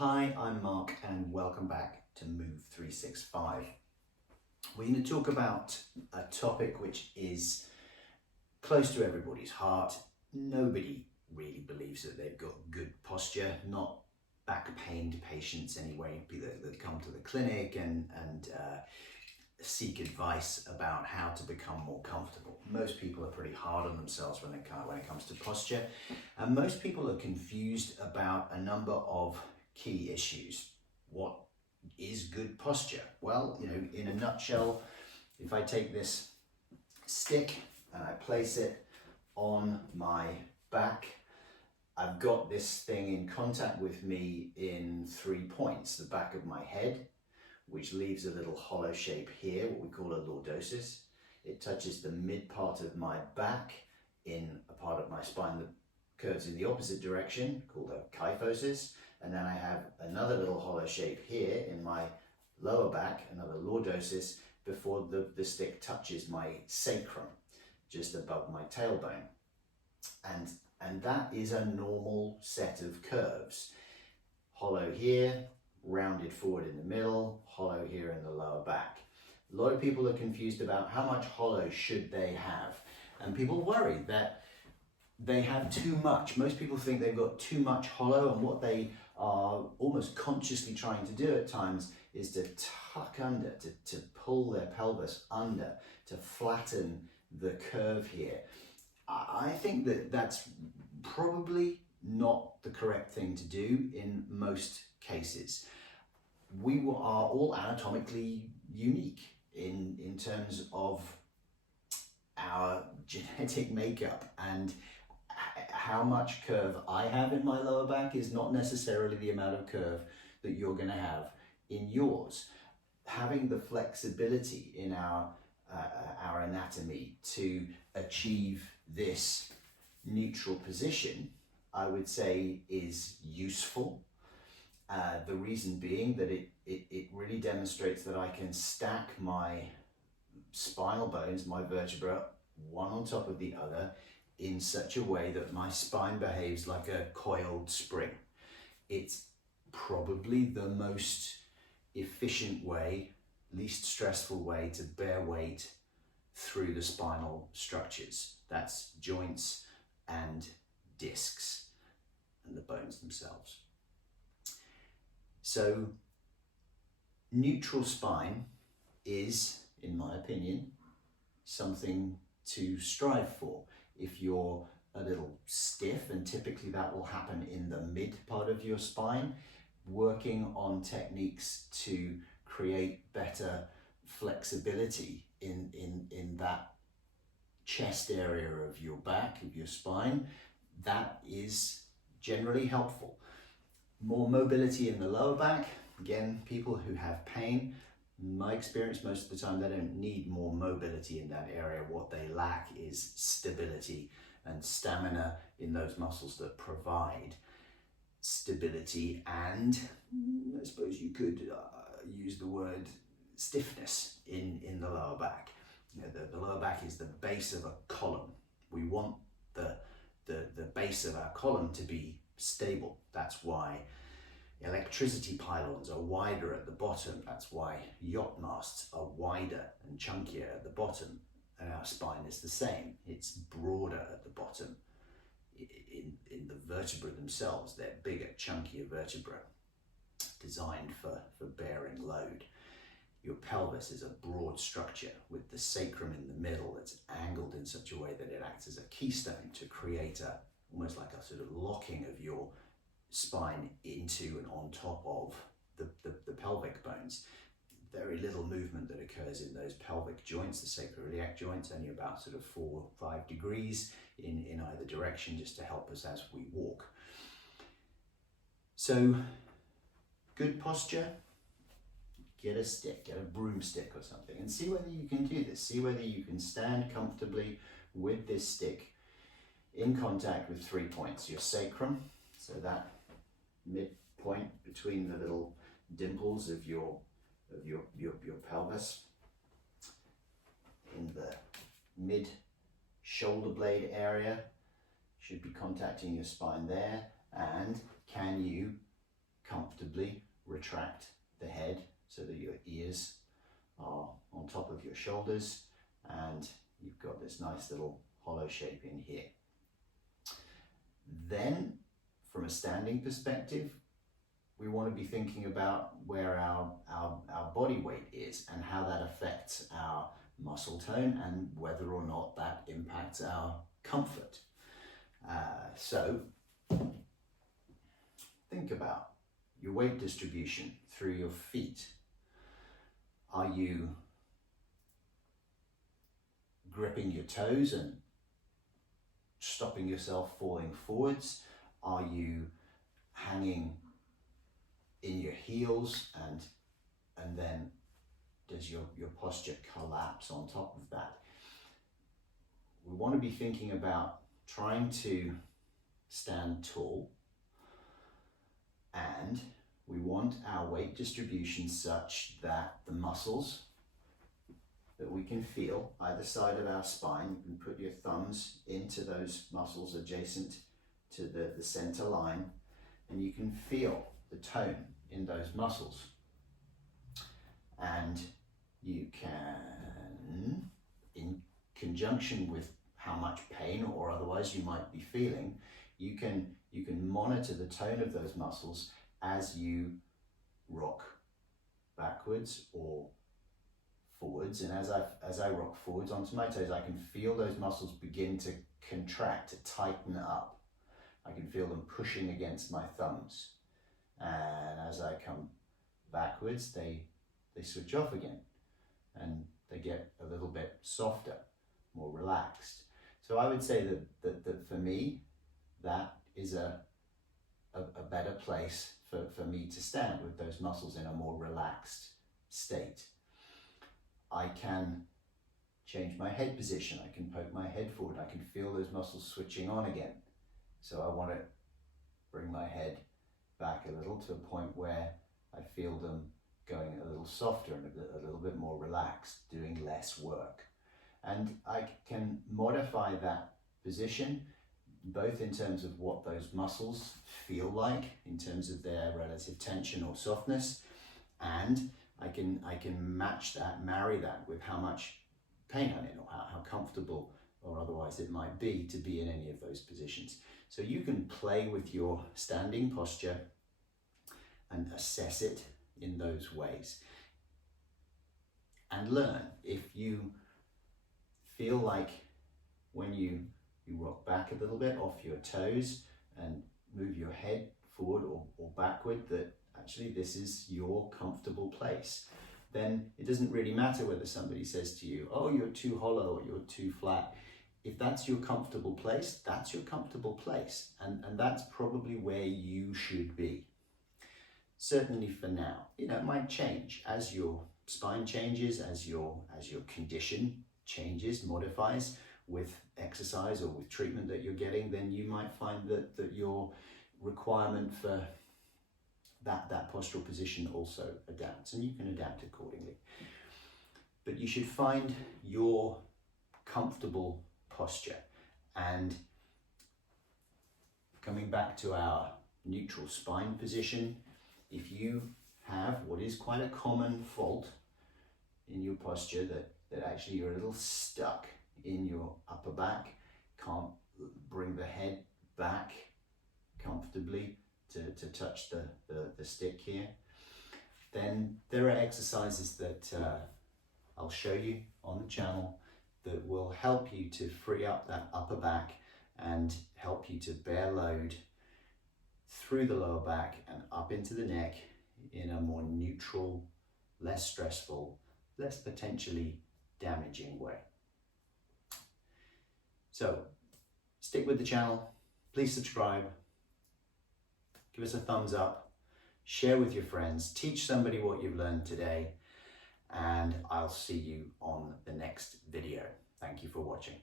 Hi, I'm Mark and welcome back to Move365. We're going to talk about a topic which is close to everybody's heart. Nobody really believes that they've got good posture, not back-pained patients anyway, that come to the clinic and seek advice about how to become more comfortable. Most people are pretty hard on themselves when it comes to posture, and most people are confused about a number of key issues. What is good posture? Well, in a nutshell, if I take this stick and I place it on my back, I've got this thing in contact with me in 3 points: the back of my head, which leaves a little hollow shape here, what we call a lordosis. It touches the mid part of my back in a part of my spine that curves in the opposite direction, called a kyphosis. And then I have another little hollow shape here in my lower back, another lordosis, before the stick touches my sacrum, just above my tailbone. And that is a normal set of curves. Hollow here, rounded forward in the middle, hollow here in the lower back. A lot of people are confused about how much hollow should they have, and people worry that they have too much. Most people think they've got too much hollow, and what they are almost consciously trying to do at times is to tuck under, to pull their pelvis under, to flatten the curve here. I think that that's probably not the correct thing to do in most cases. We are all anatomically unique in terms of our genetic makeup, and how much curve I have in my lower back is not necessarily the amount of curve that you're going to have in yours. Having the flexibility in our anatomy to achieve this neutral position, I would say, is useful. The reason being that it really demonstrates that I can stack my spinal bones, my vertebra, one on top of the other, in such a way that my spine behaves like a coiled spring. It's probably the most efficient way, least stressful way to bear weight through the spinal structures. That's joints and discs and the bones themselves. So neutral spine is, in my opinion, something to strive for. If you're a little stiff, and typically that will happen in the mid part of your spine, working on techniques to create better flexibility in that chest area of your back, of your spine, that is generally helpful. More mobility in the lower back. Again, people who have pain, in my experience, most of the time they don't need more mobility in that area. What they lack is stability and stamina in those muscles that provide stability, and I suppose you could use the word stiffness in the lower back. The lower back is the base of a column. We want the base of our column to be stable. That's why electricity pylons are wider at the bottom. That's why yacht masts are wider and chunkier at the bottom. And our spine is the same. It's broader at the bottom. In the vertebrae themselves, they're bigger, chunkier vertebrae, designed for bearing load. Your pelvis is a broad structure with the sacrum in the middle that's angled in such a way that it acts as a keystone to create almost like a sort of locking of your spine into and on top of the pelvic bones. Very little movement that occurs in those pelvic joints, the sacroiliac joints, only about sort of 4 or 5 degrees in either direction, just to help us as we walk. So good posture, get a stick, get a broomstick or something, and see whether you can do this. See whether you can stand comfortably with this stick in contact with 3 points: your sacrum, so that midpoint between the little dimples of your pelvis, in the mid shoulder blade area, should be contacting your spine there. And can you comfortably retract the head so that your ears are on top of your shoulders, and you've got this nice little hollow shape in here. Then, from a standing perspective, we want to be thinking about where our body weight is and how that affects our muscle tone and whether or not that impacts our comfort. So think about your weight distribution through your feet. Are you gripping your toes and stopping yourself falling forwards? Are you hanging in your heels and then does your posture collapse on top of that? We want to be thinking about trying to stand tall, and we want our weight distribution such that the muscles that we can feel either side of our spine, you can put your thumbs into those muscles adjacent to the center line, and you can feel the tone in those muscles. And you can, in conjunction with how much pain or otherwise you might be feeling, you can monitor the tone of those muscles as you rock backwards or forwards. And as I rock forwards onto my toes, I can feel those muscles begin to contract, to tighten up. I can feel them pushing against my thumbs. And as I come backwards, they switch off again and they get a little bit softer, more relaxed. So I would say that for me, that is a better place for me to stand, with those muscles in a more relaxed state. I can change my head position. I can poke my head forward. I can feel those muscles switching on again. So I want to bring my head back a little to a point where I feel them going a little softer and a little bit more relaxed, doing less work. And I can modify that position both in terms of what those muscles feel like in terms of their relative tension or softness, and I can match that, marry that with how much pain I'm in, or how comfortable or otherwise it might be to be in any of those positions. So you can play with your standing posture and assess it in those ways. And learn, if you feel like when you rock back a little bit off your toes and move your head forward or backward, that actually this is your comfortable place, then it doesn't really matter whether somebody says to you, oh, you're too hollow or you're too flat. If that's your comfortable place, that's your comfortable place. And that's probably where you should be. Certainly for now. You know, it might change as your spine changes, as your condition changes, modifies with exercise or with treatment that you're getting, then you might find that your requirement for that postural position also adapts, and you can adapt accordingly. But you should find your comfortable posture. And coming back to our neutral spine position, if you have what is quite a common fault in your posture, that actually you're a little stuck in your upper back, can't bring the head back comfortably to touch the stick here, then there are exercises that I'll show you on the channel that will help you to free up that upper back and help you to bear load through the lower back and up into the neck in a more neutral, less stressful, less potentially damaging way. So stick with the channel, please subscribe, give us a thumbs up, share with your friends, teach somebody what you've learned today, and I'll see you on the next video. Thank you for watching.